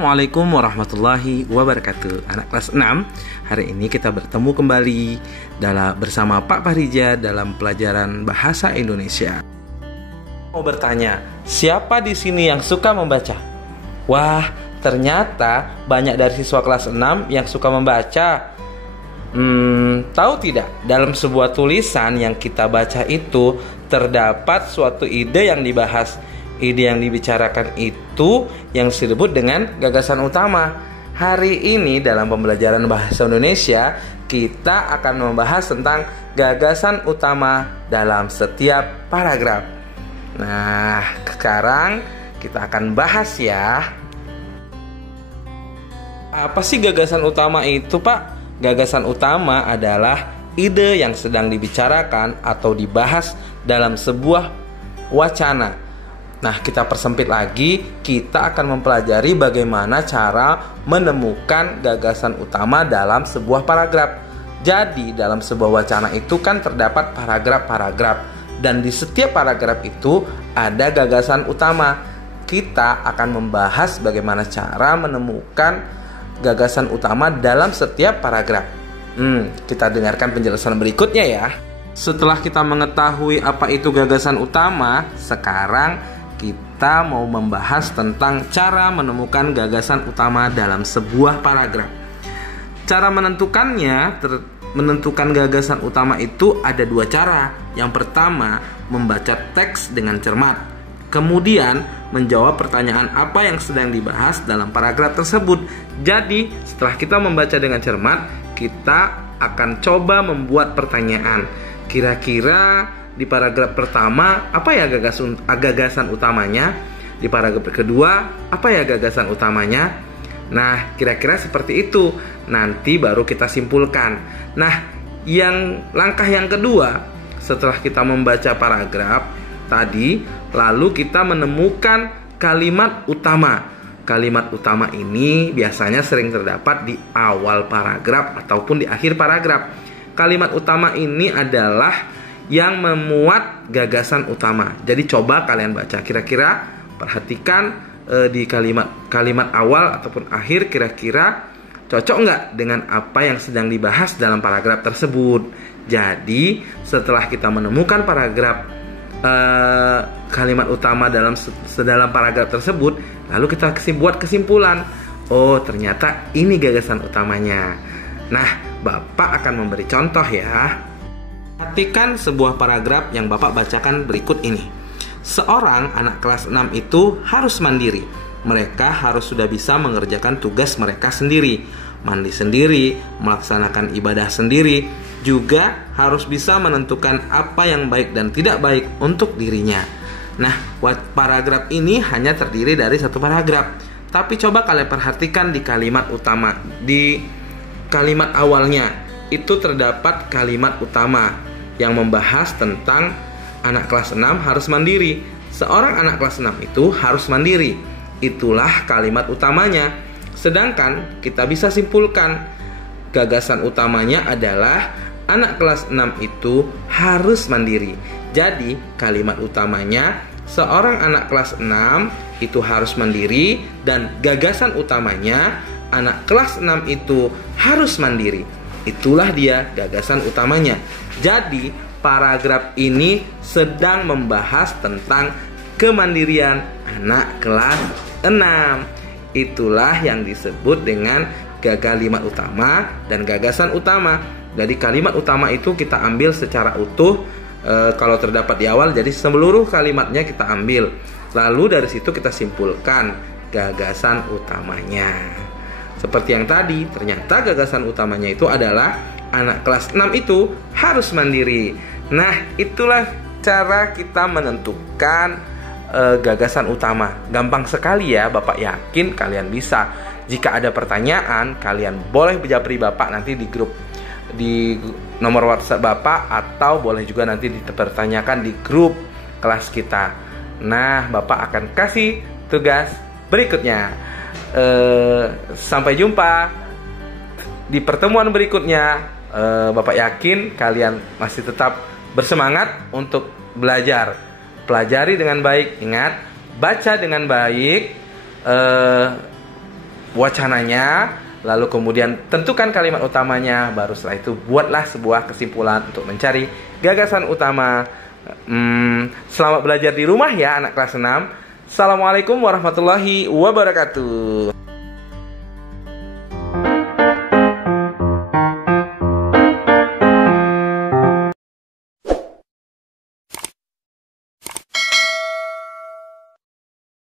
Assalamualaikum warahmatullahi wabarakatuh. Anak kelas 6, hari ini kita bertemu kembali bersama Pak Fahrija dalam pelajaran Bahasa Indonesia. Mau bertanya, siapa di sini yang suka membaca? Wah, ternyata banyak dari siswa kelas 6 yang suka membaca. Tahu tidak, dalam sebuah tulisan yang kita baca itu terdapat suatu ide yang dibahas. Ide yang dibicarakan itu yang disebut dengan gagasan utama. Hari ini dalam pembelajaran Bahasa Indonesia, kita akan membahas tentang gagasan utama dalam setiap paragraf. Nah, sekarang kita akan bahas ya. Apa sih gagasan utama itu, Pak? Gagasan utama adalah ide yang sedang dibicarakan atau dibahas dalam sebuah wacana. Nah, kita persempit lagi, kita akan mempelajari bagaimana cara menemukan gagasan utama dalam sebuah paragraf. Jadi, dalam sebuah wacana itu kan terdapat paragraf-paragraf, dan di setiap paragraf itu ada gagasan utama. Kita akan membahas bagaimana cara menemukan gagasan utama dalam setiap paragraf. Kita dengarkan penjelasan berikutnya ya. Setelah kita mengetahui apa itu gagasan utama, sekarang kita mau membahas tentang cara menemukan gagasan utama dalam sebuah paragraf. Cara menentukan gagasan utama itu ada dua cara. Yang pertama, membaca teks dengan cermat. Kemudian, menjawab pertanyaan apa yang sedang dibahas dalam paragraf tersebut. Jadi, setelah kita membaca dengan cermat, kita akan coba membuat pertanyaan. Kira-kira di paragraf pertama, apa ya gagasan utamanya? Di paragraf kedua, apa ya gagasan utamanya? Nah, kira-kira seperti itu. Nanti baru kita simpulkan. Nah, langkah yang kedua, setelah kita membaca paragraf tadi, lalu kita menemukan kalimat utama. Kalimat utama ini biasanya sering terdapat di awal paragraf ataupun di akhir paragraf. Kalimat utama ini adalah yang memuat gagasan utama. Jadi coba kalian baca, kira-kira perhatikan di kalimat awal ataupun akhir, kira-kira cocok nggak dengan apa yang sedang dibahas dalam paragraf tersebut. Jadi setelah kita menemukan kalimat utama dalam paragraf tersebut, lalu kita buat kesimpulan. Oh, ternyata ini gagasan utamanya. Nah, Bapak akan memberi contoh ya. Perhatikan sebuah paragraf yang Bapak bacakan berikut ini. Seorang anak kelas 6 itu harus mandiri. Mereka harus sudah bisa mengerjakan tugas mereka sendiri, mandi sendiri, melaksanakan ibadah sendiri, juga harus bisa menentukan apa yang baik dan tidak baik untuk dirinya. Nah, paragraf ini hanya terdiri dari satu paragraf. Tapi coba kalian perhatikan di kalimat utama. Di kalimat awalnya itu terdapat kalimat utama yang membahas tentang anak kelas 6 harus mandiri. Seorang anak kelas 6 itu harus mandiri. Itulah kalimat utamanya. Sedangkan kita bisa simpulkan gagasan utamanya adalah anak kelas 6 itu harus mandiri. Jadi kalimat utamanya seorang anak kelas 6 itu harus mandiri, dan gagasan utamanya anak kelas 6 itu harus mandiri. Itulah dia gagasan utamanya. Jadi paragraf ini sedang membahas tentang kemandirian anak kelas 6. Itulah yang disebut dengan kalimat utama dan gagasan utama. Jadi kalimat utama itu kita ambil secara utuh, kalau terdapat di awal, jadi seluruh kalimatnya kita ambil. Lalu dari situ kita simpulkan gagasan utamanya. Seperti yang tadi, ternyata gagasan utamanya itu adalah anak kelas 6 itu harus mandiri. Nah, itulah cara kita menentukan gagasan utama. Gampang sekali ya, Bapak yakin kalian bisa. Jika ada pertanyaan, kalian boleh japri Bapak nanti di grup, di nomor WhatsApp Bapak, atau boleh juga nanti dipertanyakan di grup kelas kita. Nah, Bapak akan kasih tugas berikutnya. Sampai jumpa di pertemuan berikutnya. Bapak yakin kalian masih tetap bersemangat untuk belajar. Pelajari dengan baik. Ingat, baca dengan baik, wacananya, lalu kemudian tentukan kalimat utamanya, baru setelah itu buatlah sebuah kesimpulan untuk mencari gagasan utama. Selamat belajar di rumah ya anak kelas 6. Assalamualaikum warahmatullahi wabarakatuh.